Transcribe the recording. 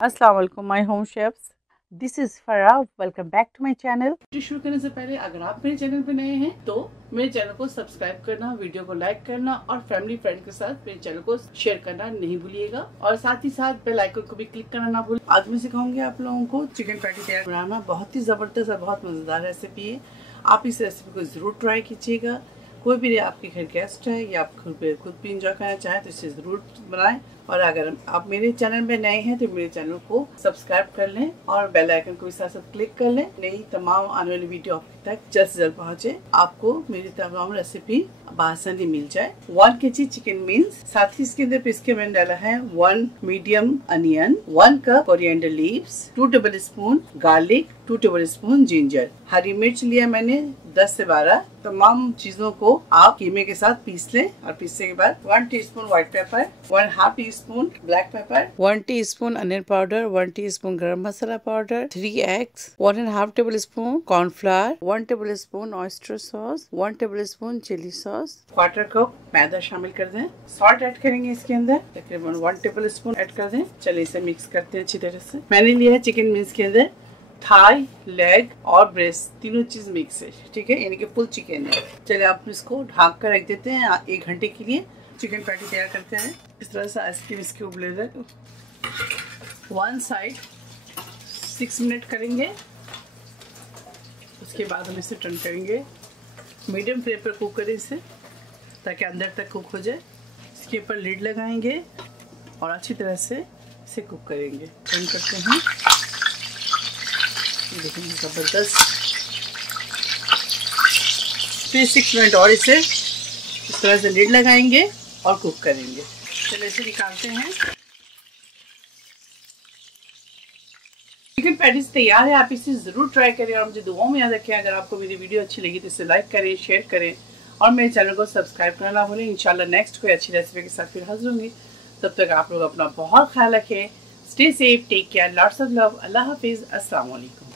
अस्सलाम वालेकुम my home chefs, this is Farah. Welcome back to my channel. Video शुरू करने से पहले अगर आप मेरे चैनल पे नए हैं तो मेरे चैनल को सब्सक्राइब करना, वीडियो को लाइक करना और फैमिली फ्रेंड के साथ मेरे चैनल को शेयर करना नहीं भूलिएगा और साथ ही साथ बेल आइकन को भी क्लिक करना ना भूलिए। आज मैं सिखाऊंगी आप लोगों को चिकन पैटी तैयार बनाना। बहुत ही जबरदस्त और बहुत मजेदार रेसिपी है। आप इस रेसिपी को जरूर ट्राई कीजिएगा। कोई भी आपके घर गेस्ट है या आप खुद भी इंजॉय करना चाहें तो इसे ज़रूर बनाएं। और अगर आप मेरे चैनल में नए हैं तो मेरे चैनल को सब्सक्राइब कर लें और बेल आइकन को भी साथ साथ क्लिक कर लें। नई तमाम आने वाली वीडियो आप तक जल्द से जल्द पहुंचे, आपको मेरी तमाम रेसिपी आसानी मिल जाए। 1 kg चिकन मीन्स, साथ ही इसके अंदर पीस के मैंने डाला है 1 medium onion, 1 cup coriander leaves, 2 tablespoon garlic, 2 tablespoon ginger, हरी मिर्च लिया मैंने 10 से 12। तमाम चीजों को आप कीमे के साथ पीस लें और पीसने के बाद 1 teaspoon white pepper, 1/2 teaspoon black pepper, 1 teaspoon onion powder, 1 teaspoon garam masala powder, 3 eggs, 1.5 tablespoon cornflour, 1 tablespoon oyster sauce, 1 tablespoon chili sauce, 1/4 cup maida शामिल कर दें। सॉल्ट ऐड करेंगे इसके अंदर तकरीबन 1 टेबल स्पून ऐड कर दें। चलिए इसे मिक्स करते हैं अच्छी तरह से। मैंने लिया है चिकन मील्स के अंदर थाई, लेग और ब्रेस्ट, तीनों चीज मिक्स है, ठीक है, यानी कि फुल चिकन है। चलिए आप इसको ढक कर रख देते हैं 1 घंटे के लिए। चिकन पैटी तैयार करते हैं। इस तरह से आइसक्रीम इसके उबले तक 1 साइड 6 मिनट करेंगे। उसके बाद हम इसे टर्न करेंगे। मीडियम फ्लेम पर कुक करें इसे ताकि अंदर तक कुक हो जाए। इसके ऊपर लिड लगाएंगे और अच्छी तरह से इसे कुक करेंगे। टर्न करते हैं, देखेंगे जबरदस्त। फिर 6 मिनट और इसे इस तरह से लिड लगाएंगे और कुक करेंगे। चलिए इसे निकालते हैं। चिकन पैटीज तैयार है। आप इसे जरूर ट्राई करें और मुझे दुआओं में याद रखें। अगर आपको मेरी वीडियो अच्छी लगी तो इसे लाइक करें, शेयर करें और मेरे चैनल को सब्सक्राइब करना ना भूलें। इंशाल्लाह नेक्स्ट कोई अच्छी रेसिपी के साथ फिर हाजिर होंगी। तब तक आप लोग अपना बहुत ख्याल रखें। Stay safe, take care, lots of love. अल्लाह हाफिज, अस्सलाम वालेकुम।